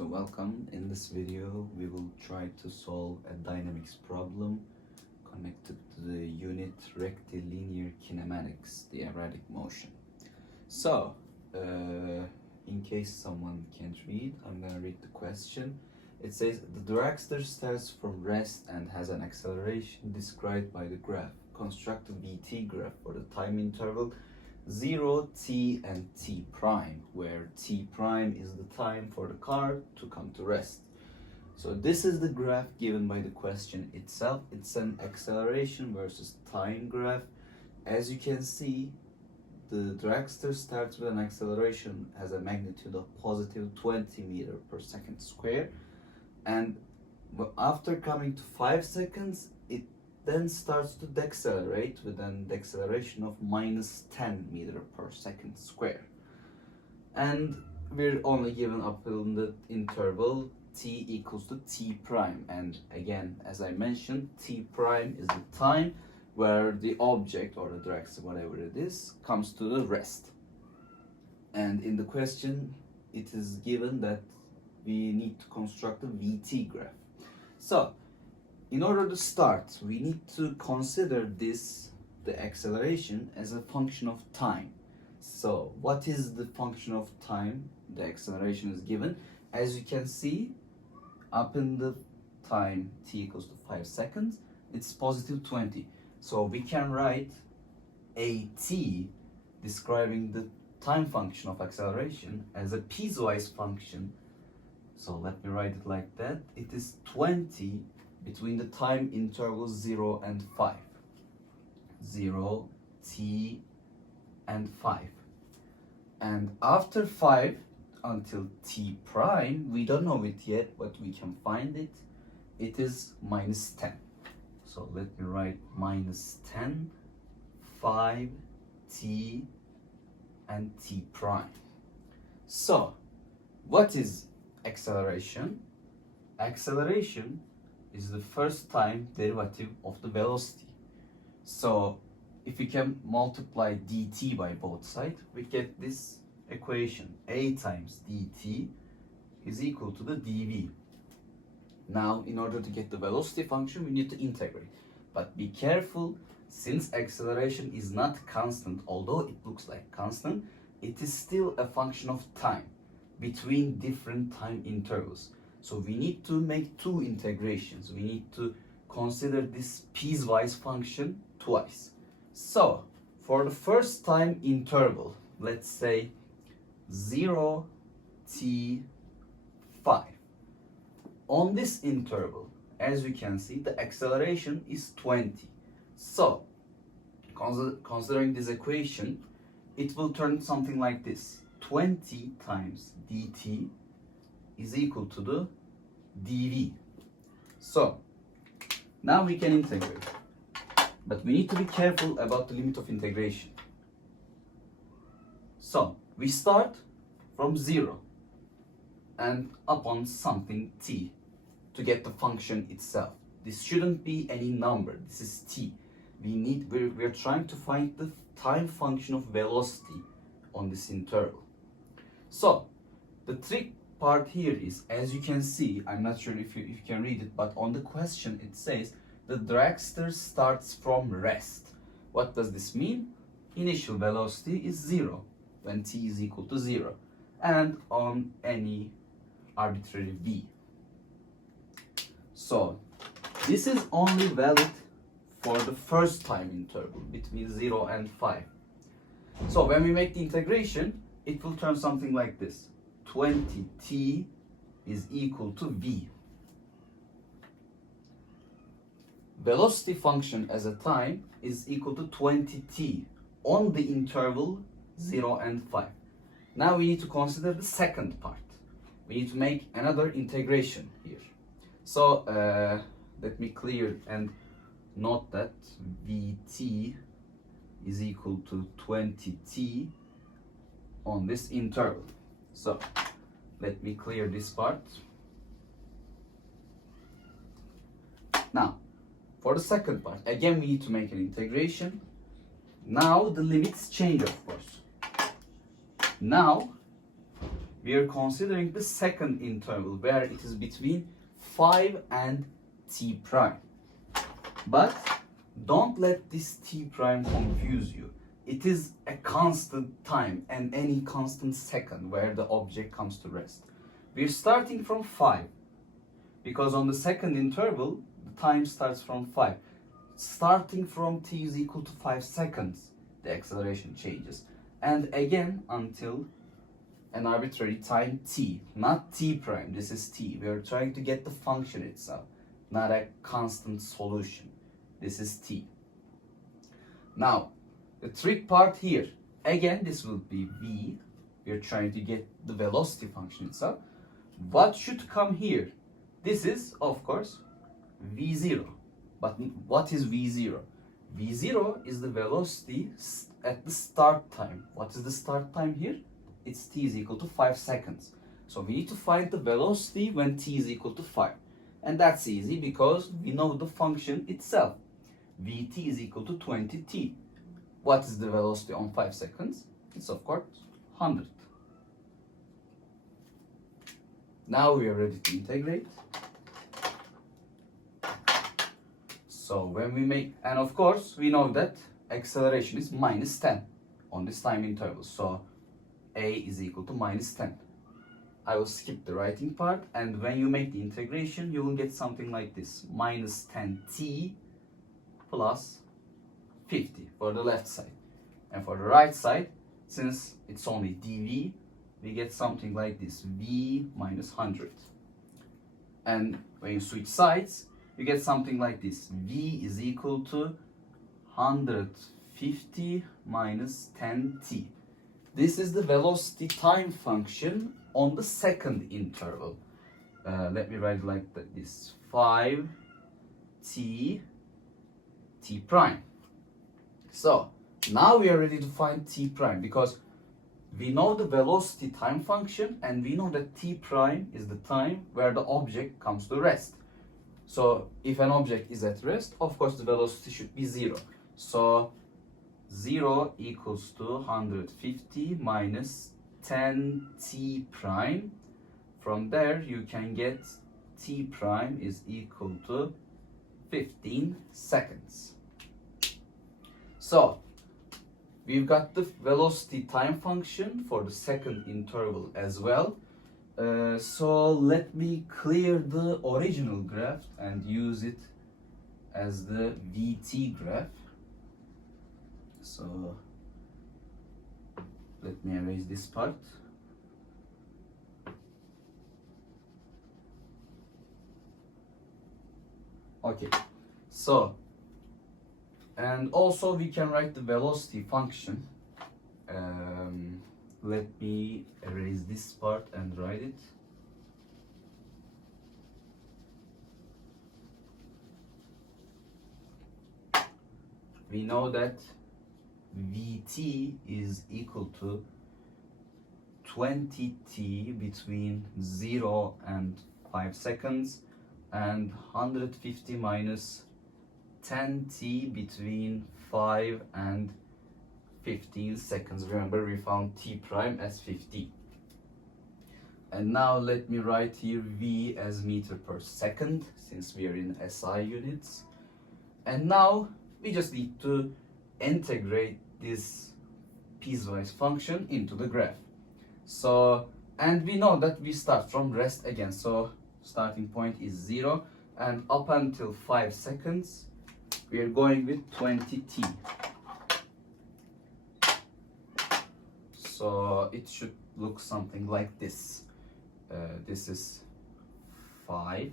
So welcome. In this video we will try to solve a dynamics problem connected to the unit rectilinear kinematics, the erratic motion. So in case someone can't read, I'm gonna read the question. It says the dragster starts from rest and has an acceleration described by the graph. Construct a VT graph for the time interval 0, t, and t prime, where t prime is the time for the car to come to rest. So this is the graph given by the question itself. It's an acceleration versus time graph. As you can see, the dragster starts with an acceleration has a magnitude of positive 20 meters per second square, and after coming to 5 seconds, it then starts to decelerate with an deceleration of minus 10 meters per second square. And we're only given up in the interval t equals to t prime. And again, as I mentioned, t prime is the time where the object or the dragster, whatever it is, comes to the rest. And in the question, it is given that we need to construct a VT graph. So in order to start, we need to consider the acceleration as a function of time. So what is the function of time? The acceleration is given. As you can see, up in the time t equals to 5 seconds, it's positive 20. So we can write at describing the time function of acceleration as a piecewise function. So let me write it like that. It is 20 between the time intervals 0 and 5. 0, t, and 5. And after 5 until t prime, we don't know it yet, but we can find it. It is minus 10. So let me write minus 10, 5, t, and t prime. So what is acceleration? Acceleration is the first time derivative of the velocity. So if we can multiply dt by both sides, we get this equation. A times dt is equal to the dv. Now, in order to get the velocity function, we need to integrate. But be careful, since acceleration is not constant, although it looks like constant, it is still a function of time between different time intervals. So we need to make two integrations. We need to consider this piecewise function twice. So for the first time interval, let's say 0, t, 5. On this interval, as you can see, the acceleration is 20. So considering this equation, it will turn something like this. 20 times dt is equal to the dv. So now we can integrate, but we need to be careful about the limit of integration. So we start from 0 and upon something t to get the function itself. This shouldn't be any number. This is t. We're trying to find the time function of velocity on this interval. So the trick part here is, as you can see, I'm not sure if you can read it, but on the question it says the dragster starts from rest. What does this mean? Initial velocity is 0 when t is equal to 0 and on any arbitrary v. So this is only valid for the first time interval between 0 and 5. So when we make the integration, it will turn something like this. 20t is equal to v. Velocity function as a time is equal to 20t on the interval 0 and 5. Now we need to consider the second part. We need to make another integration here. So let me clear and note that vt is equal to 20t on this interval. So let me clear this part. Now for the second part, again we need to make an integration. Now the limits change, of course. Now we are considering the second interval where it is between 5 and t prime. But don't let this t prime confuse you. It is a constant time and any constant second where the object comes to rest. We're starting from 5 because on the second interval the time starts from 5. Starting from t is equal to 5 seconds, the acceleration changes. And again until an arbitrary time t, not t prime, this is t. We are trying to get the function itself, not a constant solution. This is t. Now, the trick part here, again this will be v. We are trying to get the velocity function itself. What should come here? This is, of course, v0. But what is v0? v0 is the velocity at the start time. What is the start time here? It's t is equal to 5 seconds. So we need to find the velocity when t is equal to 5. And that's easy because we know the function itself. Vt is equal to 20t. What is the velocity on 5 seconds? It's of course 100. Now we are ready to integrate. So when we make, and of course we know that acceleration is minus 10 on this time interval. So a is equal to minus 10. I will skip the writing part, and when you make the integration you will get something like this, minus 10t plus 50 for the left side. And for the right side, since it's only dv, we get something like this, v minus 100. And when you switch sides, you get something like this, v is equal to 150 minus 10t. This is the velocity time function on the second interval. Let me write it like this, 5t t prime. So now we are ready to find t prime because we know the velocity time function and we know that t prime is the time where the object comes to rest. So if an object is at rest, of course the velocity should be 0. So 0 equals to 150 minus 10t prime. From there you can get t prime is equal to 15 seconds. So we've got the velocity time function for the second interval as well. So let me clear the original graph and use it as the VT graph. So let me erase this part. Okay, so and also we can write the velocity function. Let me erase this part and write it. We know that Vt is equal to 20t between 0 and 5 seconds and 150 minus 10t between 5 and 15 seconds. Remember, we found t prime as 15. And now let me write here v as meter per second since we are in SI units. And now we just need to integrate this piecewise function into the graph. So, and we know that we start from rest again. So starting point is 0 and up until 5 seconds we are going with 20t. So it should look something like this. This is 5,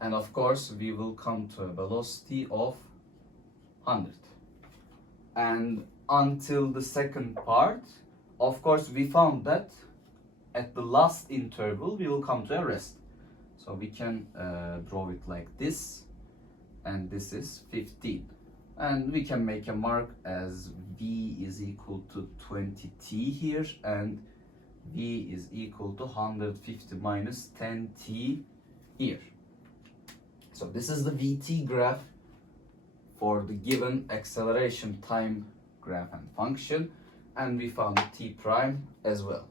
and of course we will come to a velocity of 100. And until the second part, of course we found that at the last interval we will come to a rest. So we can draw it like this, and this is 15. And we can make a mark as v is equal to 20t here, and v is equal to 150 minus 10t here. So this is the vt graph for the given acceleration time graph and function, and we found t prime as well.